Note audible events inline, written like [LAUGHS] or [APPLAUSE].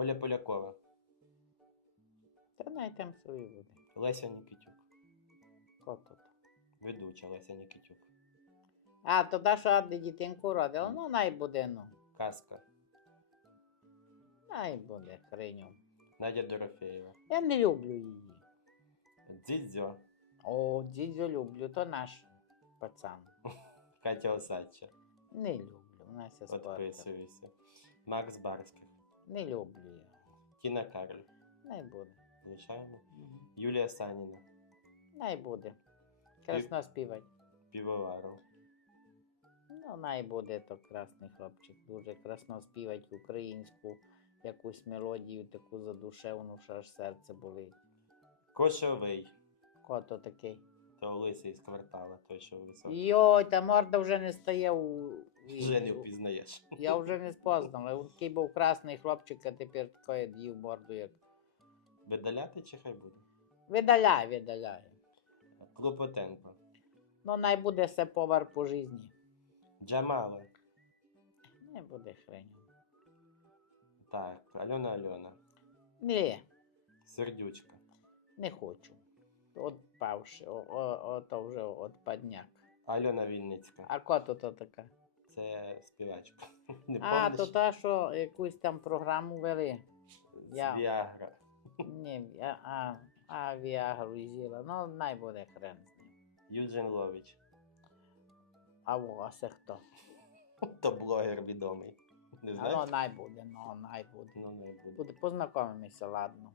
Оля Полякова, Та най там собі буде. Леся Нікітюк. Хто тут? Ведуча Леся Нікітюк. А, то та, що одне дітинку родила, ну най буде, ну. Казка. Най буде, хреню. Надя Дорофеєва. Я не люблю її. Дзідзьо. О, дідзю люблю, то наш пацан. [LAUGHS] Катя Осадча. Не люблю, Настя спорта. Підписуюся. Макс Барських. Не люблю я. Тіна Карль. Не буде. Лишаємо. Юлія Саніна. Най буде. Красно співать. Півоваров. Ну, най буде то красний хлопчик. Дуже красно співать українську якусь мелодію, таку задушевну, що аж серце болить. Кошовий. Хто то такий? То лисий з квартала, той, що високий. Йой, та морда вже не стає у. Вже не впізнаєш. Я вже не спознав. [LAUGHS] От Такий був красний хлопчик, а тепер такий їв морду, як. Видаляти чи хай буде? Видаляй, видаляй. Клопотенко. Ну, най буде все повар по житті. Джамала. Не буде хрень. Так, Альона Альона. Ні, Сердючка. не хочу. Отпавши, о, о, о, то вже отпадняк. Альона Вінницька. А кото то то така? Це співачка. [LAUGHS] Не А, то та, що якусь там програму вели. Я. Віагра. Ні, а, а, а Віагру з'їла. Ну, най буде хрен з ним. Юджин Лович. А во, а це хто? [LAUGHS] То блогер відомий. Не А ну, знаєш? най буде, ну, най буде. Ну, не буде. Буде познайомимося, ладно.